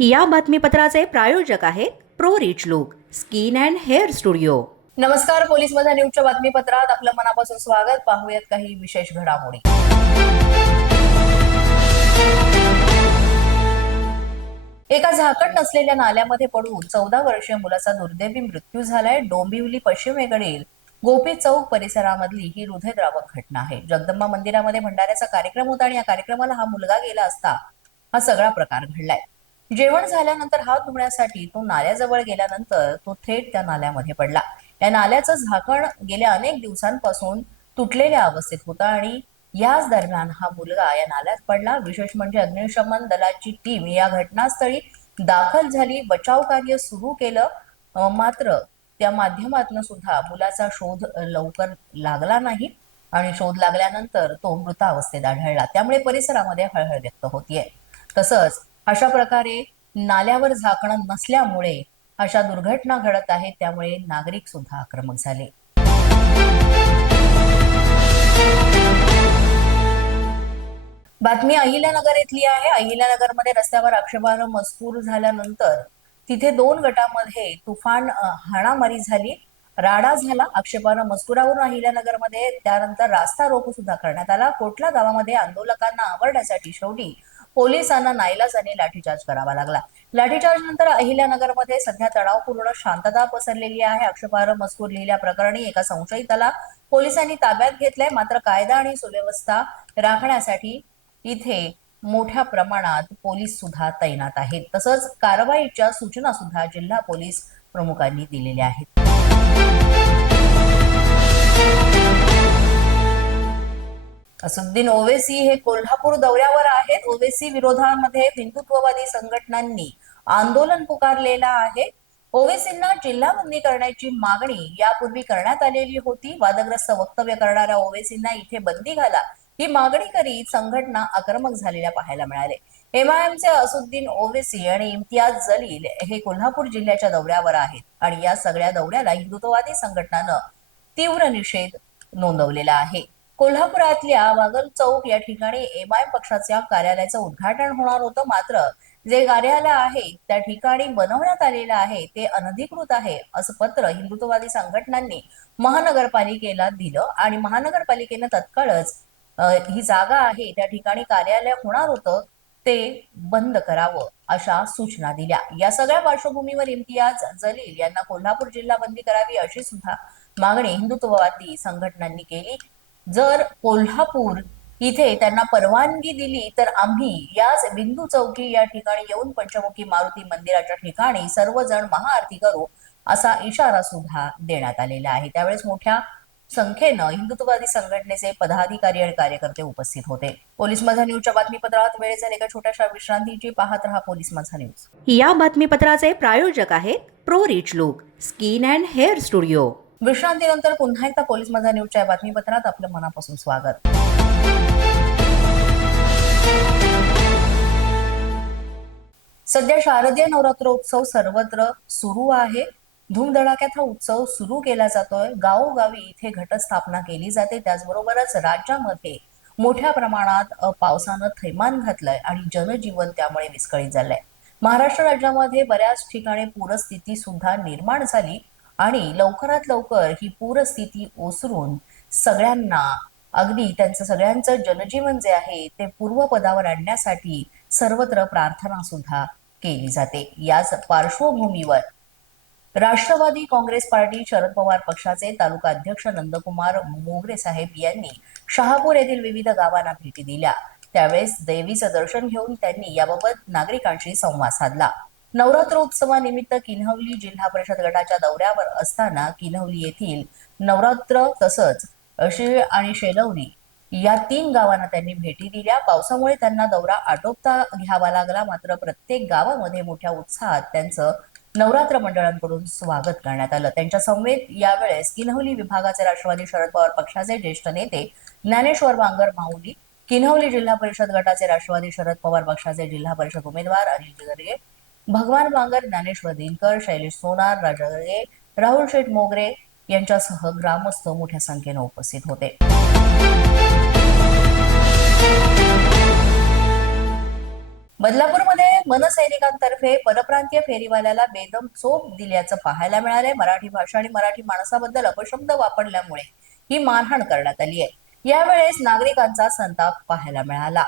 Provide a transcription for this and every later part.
या बातमीपत्राचे प्रायोजक आहेत pro rich look skin and hair studio. नमस्कार पोलीस माझा न्यूजच्या बातमीपत्रात आपलं मनापासून स्वागत. पाहूयात काही विशेष घडामोडी. एका झाकण नसलेल्या नाल्यामध्ये पडून चौदा वर्षीय मुलाचा दुर्दैवी मृत्यू झालाय. डोंबिवली पश्चिमेकडील गोपी चौक परिसरामधली ही हृदयद्रावक घटना आहे. जगदंबा मंदिरामध्ये भंडाऱ्याचा कार्यक्रम होता आणि या कार्यक्रमाला हा मुलगा गेला असता हा सगळा प्रकार घडलाय. जेवण झाल्यानंतर हात धुण्यासाठी तो नाल्याजवळ गेल्यानंतर तो थेट त्या नाल्यामध्ये पडला. या नाल्याचं झाकण गेल्या अनेक दिवसांपासून तुटलेल्या अवस्थेत होता आणि याच दरम्यान हा मुलगा या नाल्यात पडला. विशेष म्हणजे अग्निशमन दलाची टीम या घटनास्थळी दाखल झाली. बचाव कार्य सुरू केलं. मात्र त्या माध्यमातून सुद्धा मुलाचा शोध लवकर लागला नाही आणि शोध लागल्यानंतर तो मृतावस्थेत आढळला. त्यामुळे परिसरामध्ये हळहळ व्यक्त होतीये. तसंच अशा प्रकारे नाल्यावर झाकणं नसल्यामुळे अशा दुर्घटना घडत आहेत त्यामुळे नागरिक सुद्धा आक्रमक झाले. बातमी अहिल्यानगर येथली आहे. अहिल्यानगरमध्ये रस्त्यावर आक्षेपार्ह मजकूर झाल्यानंतर तिथे दोन गटामध्ये तुफान हाणामारी झाली. राडा झाला आक्षेपार्ह मजकुरावरून अहिल्यानगरमध्ये. त्यानंतर रास्ता रोको सुद्धा करण्यात आला. कोटला गावामध्ये आंदोलकांना आवडण्यासाठी शेवटी पोलिसांना नाईलाजाने लाठीचार्ज करावा लागला. लाठीचार्ज नंतर अहिल्यानगरमध्ये सध्या तणावपूर्ण शांतता पसरलेली आहे. आक्षेपार्ह मजकूर लिहिल्या प्रकरणी एका संशयिताला पोलिसांनी ताब्यात घेतलंय. मात्र कायदा आणि सुव्यवस्था राखण्यासाठी इथे मोठ्या प्रमाणात पोलीस सुद्धा तैनात आहेत. तसंच कारवाईच्या सूचना सुद्धा जिल्हा पोलीस प्रमुखांनी दिलेल्या आहेत. असुद्दीन ओवेसी हे कोल्हापूर दौऱ्यावर आहेत. ओवेसी विरोधामध्ये हिंदुत्ववादी संघटनांनी आंदोलन पुकारलेलं आहे. ओवेसींना जिल्हाबंदी करण्याची मागणी यापूर्वी करण्यात आलेली होती. वादग्रस्त वक्तव्य करणाऱ्या ओवेसींना इथे बंदी घाला ही मागणी करीत संघटना आक्रमक झालेल्या पाहायला मिळाले. एमआयएमचे असुद्दीन ओवेसी आणि इम्तियाज जलील हे कोल्हापूर जिल्ह्याच्या दौऱ्यावर आहेत आणि या सगळ्या दौऱ्याला हिंदुत्ववादी संघटनानं तीव्र निषेध नोंदवलेला आहे. कोल्हापुरातल्या वागल चौक या ठिकाणी एम आय पक्षाच्या कार्यालयाचं उद्घाटन होणार होतं. मात्र जे कार्यालय आहे त्या ठिकाणी बनवण्यात आलेलं आहे ते अनधिकृत आहे असं पत्र हिंदुत्ववादी संघटनांनी महानगरपालिकेला दिलं आणि महानगरपालिकेनं तत्काळच ही जागा आहे त्या ठिकाणी कार्यालय होणार होतं ते बंद करावं अशा सूचना दिल्या. या सगळ्या पार्श्वभूमीवर इम्तियाज जलील यांना कोल्हापूर जिल्हा बंदी करावी अशी सुद्धा मागणी हिंदुत्ववादी संघटनांनी केली. जर कोल्हापूर इथे त्यांना परवानगी दिली तर आम्ही याच बिंदू चौकी या ठिकाणी येऊन पंचमुखी मारुती मंदिराच्या ठिकाणी सर्वजण महाआरती करू असा इशारा सुद्धा देण्यात आलेला आहे. त्यावेळेस मोठ्या संख्येनं हिंदुत्ववादी संघटनेचे पदाधिकारी आणि कार्यकर्ते उपस्थित होते. पोलीस माझा न्यूजच्या बातमीपत्रात वेळ एका छोट्याशा विश्रांतीची पाहत रहा पोलीस माझा न्यूज. या बातमीपत्राचे प्रायोजक आहेत pro rich look skin and hair studio. विश्रांतीनंतर पुन्हा एकदा पोलीस माझा न्यूजच्या बातमीपत्रात आपलं मनापासून स्वागत. सध्या शारदीय नवरात्रोत्सव सर्वत्र सुरू आहे. धूमधडाक्यात हा उत्सव सुरू केला जातोय. गावोगावी इथे घटस्थापना केली जाते. त्याचबरोबरच राज्यामध्ये मोठ्या प्रमाणात पावसानं थैमान घातलंय आणि जनजीवन त्यामुळे विस्कळीत झालंय. महाराष्ट्र राज्यामध्ये बऱ्याच ठिकाणी पूरस्थिती सुद्धा निर्माण झाली. आणि लवकरात लवकर ही पूरस्थिती ओसरून सगळ्यांना अगदी त्यांचं सगळ्यांचं जनजीवन जे आहे ते पूर्वपदावर आणण्यासाठी सर्वत्र प्रार्थना सुद्धा केली जाते. याच पार्श्वभूमीवर राष्ट्रवादी काँग्रेस पार्टी शरद पवार पक्षाचे तालुका अध्यक्ष नंदकुमार मोगरे साहेब यांनी शहापूर येथील विविध गावांना भेटी दिल्या. त्यावेळेस देवीचं दर्शन घेऊन त्यांनी याबाबत नागरिकांशी संवाद साधला. नवरात्र उत्सवानिमित्त किन्हवली जिल्हा परिषद गटाच्या दौऱ्यावर असताना किन्हवली येथील नवरात्र तसंच शिळ आणि शेलवली या तीन गावांना त्यांनी भेटी दिल्या. पावसामुळे त्यांना दौरा आटोपता घ्यावा लागला. मात्र प्रत्येक गावामध्ये मोठ्या उत्साहात त्यांचं नवरात्र मंडळांकडून स्वागत करण्यात आलं. त्यांच्या संवेद यावेळेस किन्हवली विभागाचे राष्ट्रवादी शरद पवार पक्षाचे ज्येष्ठ नेते ज्ञानेश्वर बांगर माऊली किन्हवली जिल्हा परिषद गटाचे राष्ट्रवादी शरद पवार पक्षाचे जिल्हा परिषद उमेदवार अनिल गर्गे भगवान बांगर ज्ञानेश्वर दिनकर शैलेश सोनार राजा गर्गे राहुल शेठ मोगरे यांच्यासह ग्रामस्थ मोठ्या संख्येनं उपस्थित होते. बदलापूरमध्ये मनसैनिकांतर्फे परप्रांतीय फेरीवाल्याला बेदम चोप दिल्याचं पाहायला मिळालंय. मराठी भाषा आणि मराठी माणसाबद्दल अपशब्द वापरल्यामुळे ही मारहाण करण्यात आली आहे यावेळेस नागरिकांचा संताप पाहायला मिळाला.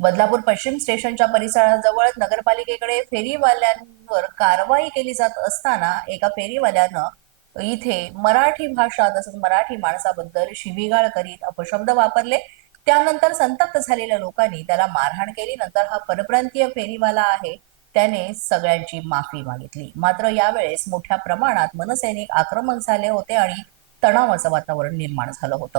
बदलापूर पश्चिम स्टेशनच्या परिसराजवळ नगरपालिकेकडे फेरीवाल्यांवर कारवाई केली जात असताना एका फेरीवाल्यानं इथे मराठी भाषा तसंच मराठी माणसाबद्दल शिवीगाळ करीत अपशब्द वापरले. त्यानंतर संतप्त झालेल्या लोकांनी त्याला मारहाण केली. नंतर हा परप्रांतीय फेरीवाला आहे. त्याने सगळ्यांची माफी मागितली. मात्र यावेळेस मोठ्या प्रमाणात मनसैनिक आक्रमक झाले होते आणि तणावाचं वातावरण निर्माण झालं होतं.